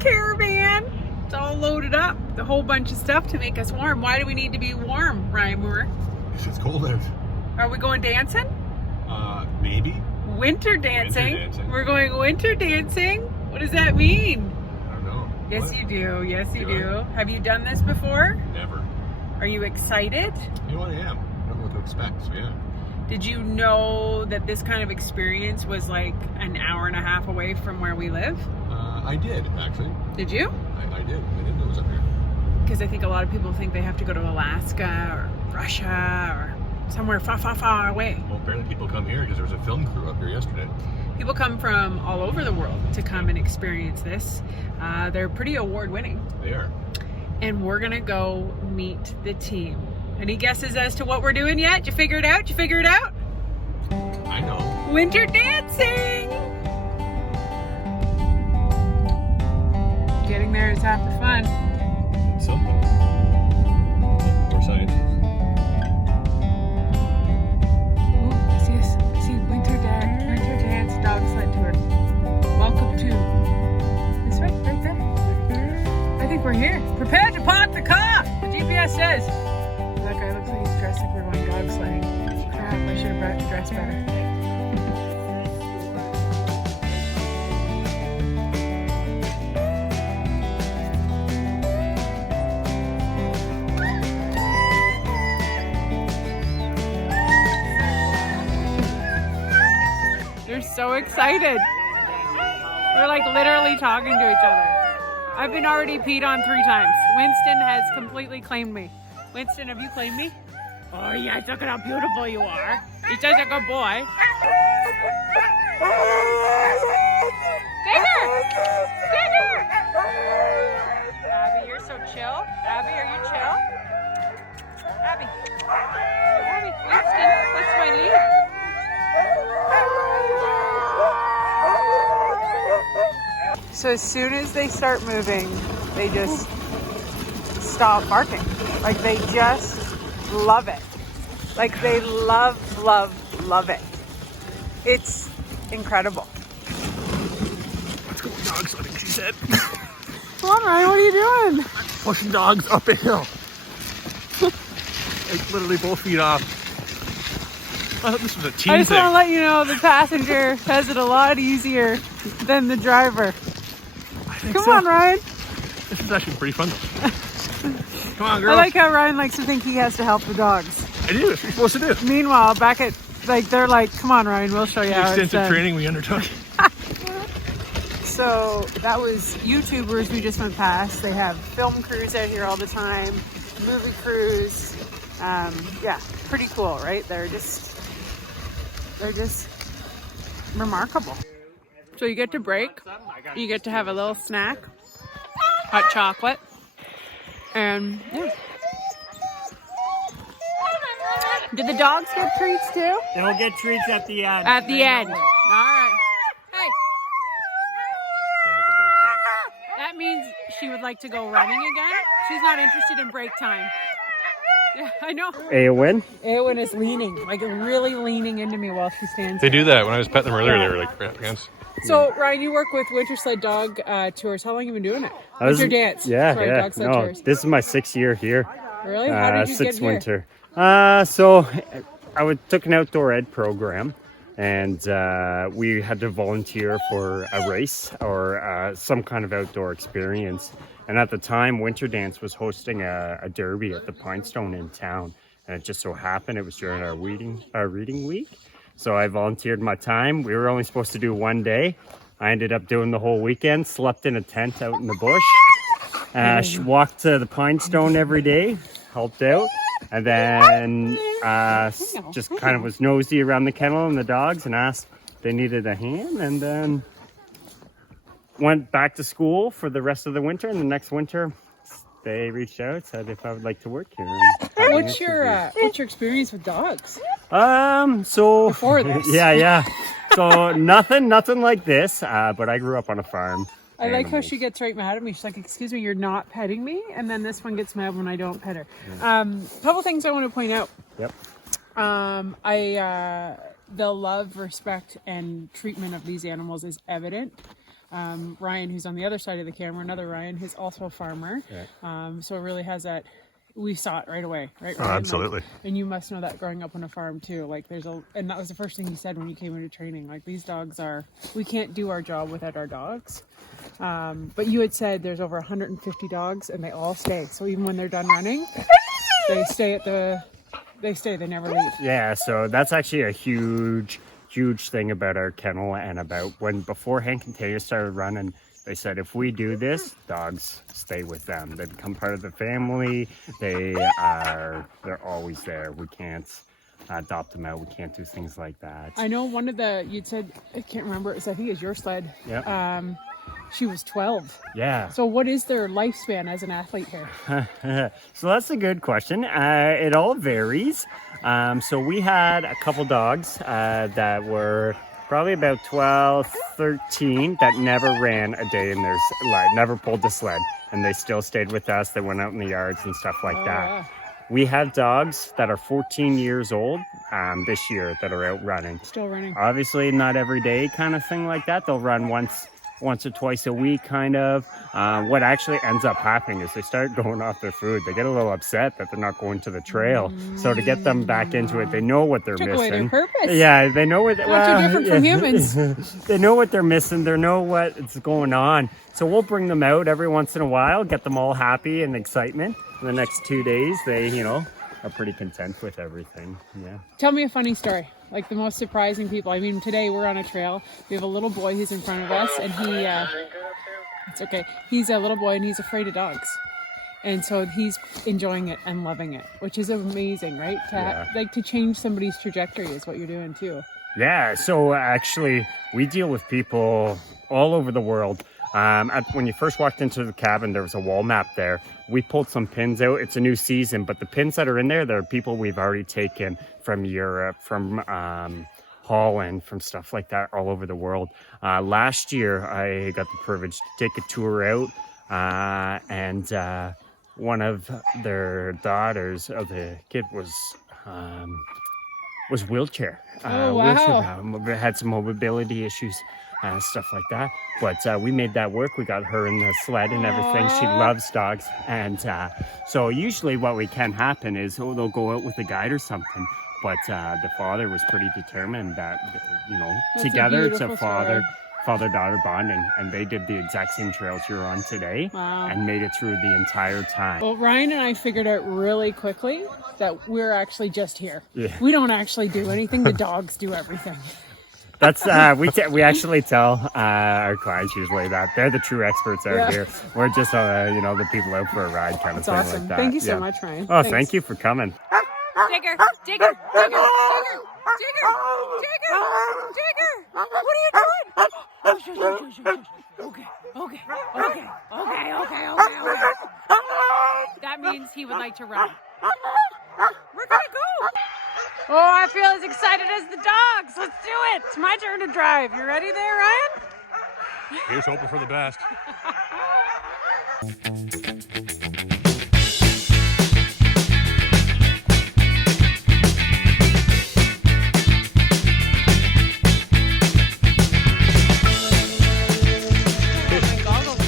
caravan. It's all loaded up. A whole bunch of stuff to make us warm. Why do we need to be warm, Ryan Moore? Because it's cold out. Are we going dancing? Maybe. Winter dancing. Winter dancing. We're going winter dancing. What does that mean? I don't know. Yes, What? you do. Yes, you Do do. Have you done this before? Never. Are you excited? You know what I am? I don't know what to expect, so yeah. Did you know that this kind of experience was like an hour and a half away from where we live? I did, actually. Did you? I did. I didn't know it was up here. Because I think a lot of people think they have to go to Alaska or Russia or somewhere far away. Well, apparently people come here because there was a film crew up here yesterday. People come from all over the world to come and experience this. They're pretty award-winning. They are. And we're gonna go meet the team. Any guesses as to what we're doing yet? Did you figure it out? Did you figure it out? I know. Winter dancing! Getting there is half the fun. Something. Oh, more science. Ooh, I see Winterdance Dogsled Tours. Welcome to this way, right there. I think we're here. Prepare to park the car! The GPS says. That guy looks like he's dressed like we're going dog sledding. Crap, I should have dressed better. They're so excited. They're like literally talking to each other. I've been already peed on 3 times. Winston has completely claimed me. Winston, have you claimed me? Oh yes, look at how beautiful you are. He's such a good boy. Digger! Digger! Abby, you're so chill. Abby, are you chill? Abby. Abby, Winston, what's my lead? So as soon as they start moving, they just stop barking. Like they just love it. Like they love it. It's incredible. Let's go dog sledding, she said. Come on, Ryan, what are you doing? Pushing dogs up a hill. Like literally both feet off. I thought this was a team I just thing. want to let you know the passenger has it a lot easier than the driver. Come on, Ryan. This is actually pretty fun though. Come on, girl. I like how Ryan likes to think he has to help the dogs. I do. That's what you're supposed to do. Meanwhile, back at, like, they're like, come on, Ryan, we'll show you how it's Extensive done. training we undertook. So that was YouTubers we just went past. They have film crews out here all the time, movie crews. Yeah, pretty cool, right? They're just remarkable. So you get to break, you get to have a little snack, hot chocolate, and yeah. Did the dogs get treats too? They'll get treats at the end. At the end. All right. Hey. That means she would like to go running again. She's not interested in break time. Yeah, I know. Eowyn? Eowyn is leaning, like really leaning into me while she stands They there. do that. When I was petting them earlier, they were like crap against. So, Ryan, you work with Wintersled Dog Tours. How long have you been doing it? Was- Winterdance. Yeah, Sorry, yeah. Dogsled No, Tours. this is my 6th year here. Really? How did you get Sixth here? winter. So I took an outdoor ed program, and we had to volunteer for a race or some kind of outdoor experience. And at the time, Winterdance was hosting a derby at the Pinestone in town, and it just so happened it was during our reading week. So I volunteered my time. We were only supposed to do 1 day. I ended up doing the whole weekend, slept in a tent out in the bush, walked to the Pinestone every day, helped out, and then just kind of was nosy around the kennel and the dogs and asked if they needed a hand, and then went back to school for the rest of the winter. And the next winter, they reached out, said if I would like to work here. What's your experience with dogs? So Before this. yeah. So nothing like this. But I grew up on a farm. I like how Animals. she gets right mad at me. She's like, excuse me, you're not petting me? And then this one gets mad when I don't pet her. Couple things I want to point out. Yep. The love, respect, and treatment of these animals is evident. Ryan, who's on the other side of the camera, another Ryan, who's also a farmer. Yeah. So it really has that. We saw it right away, right? Oh, Ryan? absolutely. Like, and you must know that growing up on a farm too. Like and that was the first thing he said when he came into training. Like, these dogs we can't do our job without our dogs. But you had said there's over 150 dogs and they all stay. So even when they're done running, they stay they never leave. Yeah, so that's actually a huge thing about our kennel, and about before Hank and Taya started running, they said if we do this, dogs stay with them. They become part of the family. They're always there. We can't adopt them out. We can't do things like that. I know you'd said, I can't remember, I think it's your sled. Yeah. She was 12. Yeah. So what is their lifespan as an athlete here? So that's a good question. It all varies. So we had a couple dogs that were probably about 12, 13 that never ran a day in their sled, never pulled the sled, and they still stayed with us. They went out in the yards and stuff like that. Yeah. We have dogs that are 14 years old this year that are out running. Still running. Obviously not every day kind of thing like that. They'll run once or twice a week kind of. What actually ends up happening is they start going off their food. They get a little upset that they're not going to the trail. So to get them back into it, they know what they're Took missing. away their purpose. Yeah, they know what. Not too different from humans. They know what they're missing. They know what's going on. So we'll bring them out every once in a while, get them all happy and excitement. In the next 2 days, they, are pretty content with everything. Yeah. Tell me a funny story. Like the most surprising people. I mean, today we're on a trail. We have a little boy who's in front of us, and it's okay. He's a little boy and he's afraid of dogs. And so he's enjoying it and loving it, which is amazing, right? To change somebody's trajectory is what you're doing too. Yeah, so actually we deal with people all over the world. When you first walked into the cabin, there was a wall map there. We pulled some pins out. It's a new season, but the pins that are in there, they're people we've already taken from Europe, from Holland, from stuff like that all over the world. Last year, I got the privilege to take a tour out, and one of their daughters of the kid was wheelchair. Oh, wow. Wheelchair, had some mobility issues. Stuff like that, but we made that work. We got her in the sled and everything. She loves dogs, and so usually what can happen is they'll go out with a guide or something, but the father was pretty determined that That's together it's a story. father-daughter bonding, and they did the exact same trails you're on today. Wow. And made it through the entire time. Well, Ryan and I figured out really quickly that we're actually just here. Yeah. We don't actually do anything. The dogs do everything. That's we actually tell our clients usually that they're the true experts out here. We're just the people out for a ride kind of That's thing awesome. like that. Thank you so much, Ryan. Oh, Thanks. thank you for coming. Digger, Digger, Digger, Digger, Digger, Digger, Digger. What are you doing? Oh, shush. Okay. That means he would like to run. We're gonna go. Oh, I feel as excited as the dogs. Let's do it. It's my turn to drive. You ready there, Ryan? Here's hoping for the best.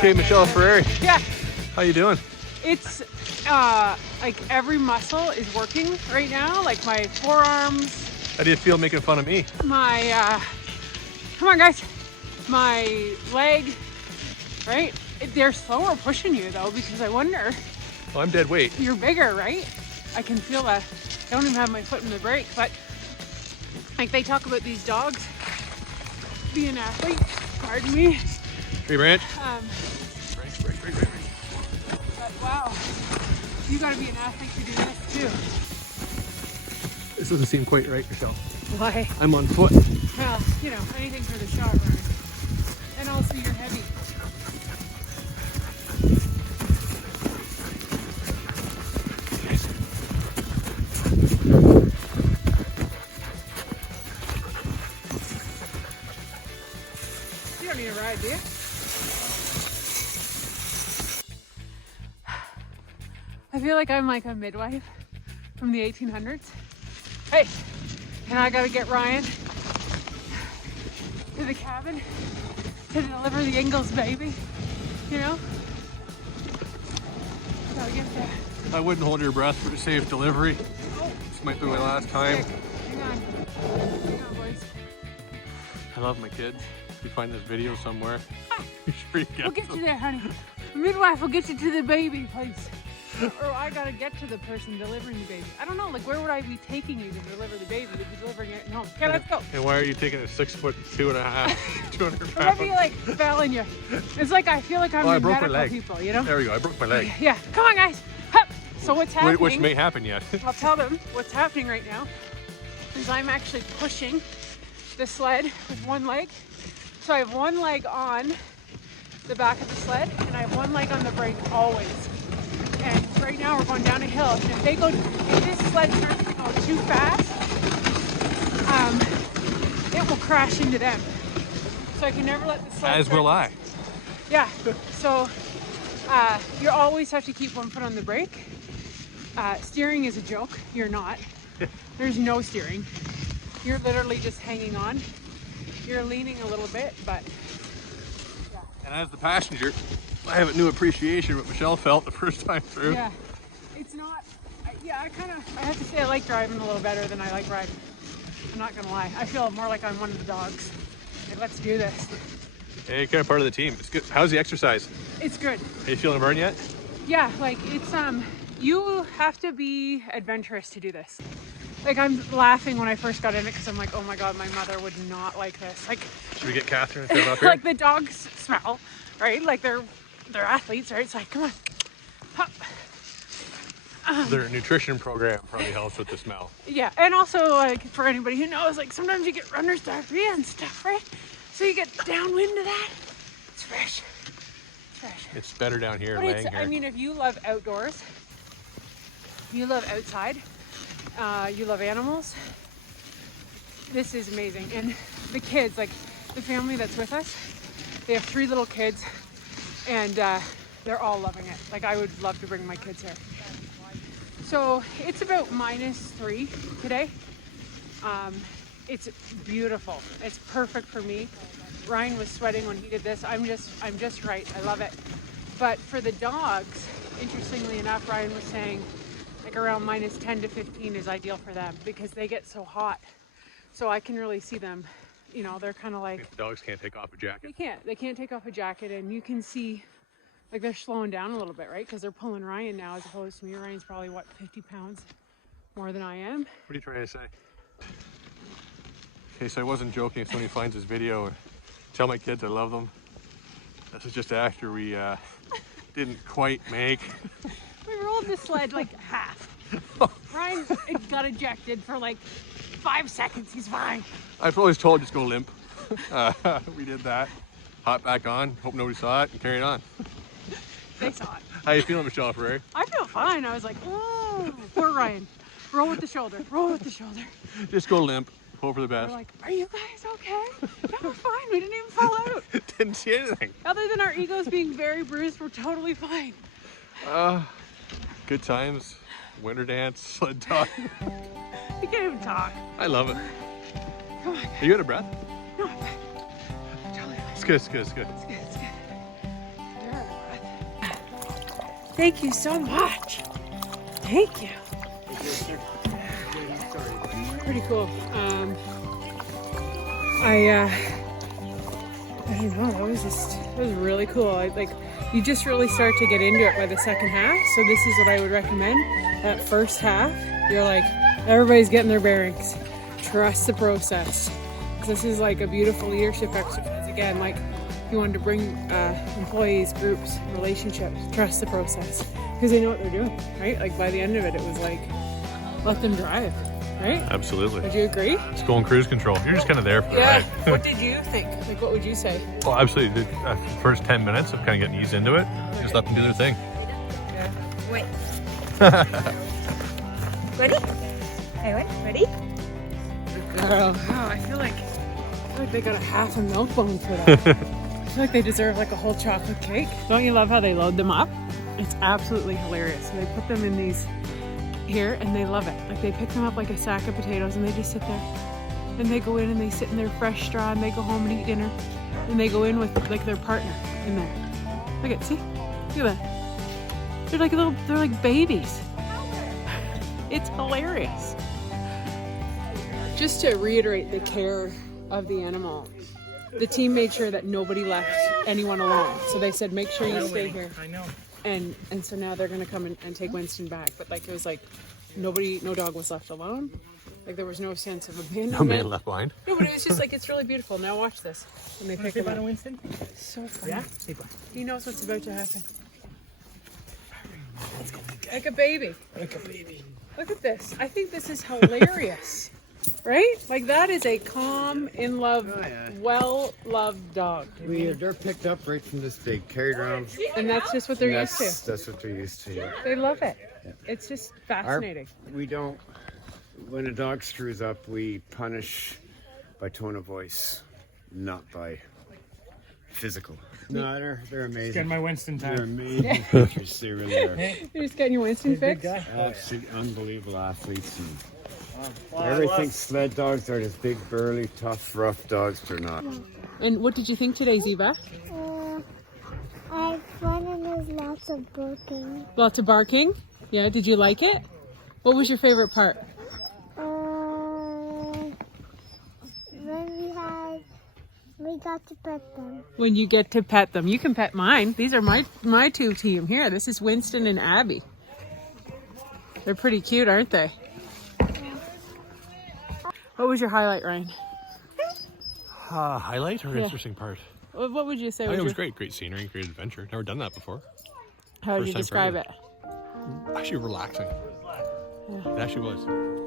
Hey, Michelle Ferrari. Yeah. How you doing? It's like every muscle is working right now. Like my forearms, How do you feel making fun of me? my come on guys, my leg, right? They're slower pushing you though, because I wonder, Oh, I'm dead weight. you're bigger, right? I can feel that. I don't even have my foot in the brake, but like they talk about these dogs being athletes, pardon me. Tree branch. Break. But wow, you gotta be an athlete to do this too. This doesn't seem quite right, Michelle. Why? I'm on foot. Well, anything for the shot, Ryan. And also you're heavy. You don't need a ride, do you? I feel like I'm like a midwife from the 1800s. Hey, and I gotta get Ryan to the cabin to deliver the Ingalls baby, you know? So I guess I wouldn't hold your breath for a safe delivery. oh, This might be my last time. hang on. Hang on, boys. I love my kids. If you find this video somewhere, be sure you get We'll get them. you there, honey. The midwife will get you to the baby place. Or I gotta get to the person delivering the baby. I don't know, like where would I be taking you to deliver the baby? You'd be delivering it at home. Okay, let's go. And why are you taking a 6'2.5", 200 I'm gonna be pound? like failing you. It's like I feel like I'm Oh, I in broke my medical leg. people, you know? There we go, I broke my leg. Yeah, come on guys. Hup. So what's happening? Which may happen yet. I'll tell them what's happening right now is I'm actually pushing the sled with one leg. So I have one leg on the back of the sled and I have one leg on the brake always. And right now we're going down a hill. And if this sled starts to go too fast, it will crash into them. So I can never let the sled. As will I. Yeah. So you always have to keep one foot on the brake. Steering is a joke. You're not. There's no steering. You're literally just hanging on. You're leaning a little bit, but yeah. And as the passenger, I have a new appreciation of what Michelle felt the first time through. Yeah, it's not, yeah, I have to say I like driving a little better than I like riding. I'm not gonna lie. I feel more like I'm one of the dogs. Like, let's do this. Hey, you're kind of part of the team. It's good. How's the exercise? It's good. Are you feeling a burn yet? Yeah, like it's, you have to be adventurous to do this. Like I'm laughing when I first got in it because I'm like, oh my God, my mother would not like this. Like, Should we get Catherine to come up here? like the dogs smell, right? Like they're athletes, right? It's like, come on, hop. Their nutrition program probably helps with the smell. Yeah, and also like for anybody who knows, like sometimes you get runner's diarrhea and stuff, right? So you get downwind of that. It's fresh. It's fresh. It's better down here, But laying it's, here. I mean, if you love outdoors, you love outside, you love animals, this is amazing. And the kids, like the family that's with us, they have 3 little kids and they're all loving it. Like I would love to bring my kids here. So it's about -3 today. It's beautiful. It's perfect for me. Ryan was sweating when he did this. I'm just right. I love it. But for the dogs, interestingly enough, Ryan was saying like around -10 to 15 is ideal for them because they get so hot. So I can really see them, you know, they're kind of like, Dogs can't take off a jacket. they can't take off a jacket, and you can see like they're slowing down a little bit, right? Because they're pulling Ryan now as opposed to me. Ryan's probably what, 50 pounds more than I am. What are you trying to say? Okay, so I wasn't joking. If somebody finds this video, tell my kids I love them. This is just after we didn't quite make. We rolled the sled like half. Ryan got ejected for like 5 seconds. He's fine. I've always told just go limp. We did that. Hop back on. Hope nobody saw it and carried on. They saw it. How you feeling, Michelle Ferrer? I feel fine. I was like, oh, poor Ryan. Roll with the shoulder. Roll with the shoulder. Just go limp. Hope for the We're best. like, are you guys okay? Yeah, we're fine. We didn't even fall out. Didn't see anything. Other than our egos being very bruised, we're totally fine. Good times. Winterdance, sled dog. We can't even talk. I love it. Come on. Are you out of breath? No, I'm fine. Totally fine. It's good, it's good, it's good. It's good, it's good. You're out of breath. Thank you so much. Thank you. Pretty cool. I don't know, that was really cool. You just really start to get into it by the second half. So this is what I would recommend. That first half, you're like, everybody's getting their bearings. Trust the process. This is like a beautiful leadership exercise. Again, like if you wanted to bring employees, groups, relationships, trust the process. Because they know what they're doing, right? Like by the end of it, it was like, let them drive, right? Absolutely. Would you agree? It's going cruise control. You're just kind of there for the Yeah. ride. What did you think? Like, what would you say? Well, absolutely. The first 10 minutes of kind of getting eased into it, just let them do their thing. Yeah. Wait. Ready? I went. Ready? Girl. Wow, I feel like they got a half a milk bone for that. I feel like they deserve like a whole chocolate cake. Don't you love how they load them up? It's absolutely hilarious. They put them in these here and they love it. Like they pick them up like a sack of potatoes and they just sit there. And they go in and they sit in their fresh straw and they go home and eat dinner. and they go in with like their partner in there. Look at, see? Look at that. They're like babies. It's hilarious. Just to reiterate the care of the animal, the team made sure that nobody left anyone alone. So they said, make sure you stay here. I know. And so now they're gonna come and take Winston back. But like, it was like, no dog was left alone. Like, there was no sense of abandonment. No man left behind. No, but it was just like, it's really beautiful. Now watch this. When they pick him up. Winston? So funny. Yeah? He knows what's about to happen. Like a baby. Like a baby. Look at this. I think this is hilarious. Right? Like, that is a calm, in love, well-loved dog. They're picked up right from this big, carried around. And that's just what they're used to. That's what they're used to. Yeah. They love it. It's just Our, fascinating. we don't. When a dog screws up, we punish by tone of voice, not by physical. No, they're amazing. Getting my Winston They're time. amazing creatures. They really are. You're just getting your Winston fix? Absolutely unbelievable athletes. And everything sled dogs are just big, burly, tough, rough dogs. They're not. And what did you think today, Ziva? I had fun and there's lots of barking. Lots of barking? Yeah, did you like it? What was your favorite part? When we got to pet them. When you get to pet them. You can pet mine. These are my two team here. This is Winston and Abby. They're pretty cute, aren't they? What was your highlight, Ryan? Highlight or interesting part? What would you say? I think it was great. Great scenery, great adventure. Never done that before. How would First you time for describe it? everyone. Actually relaxing. It actually was.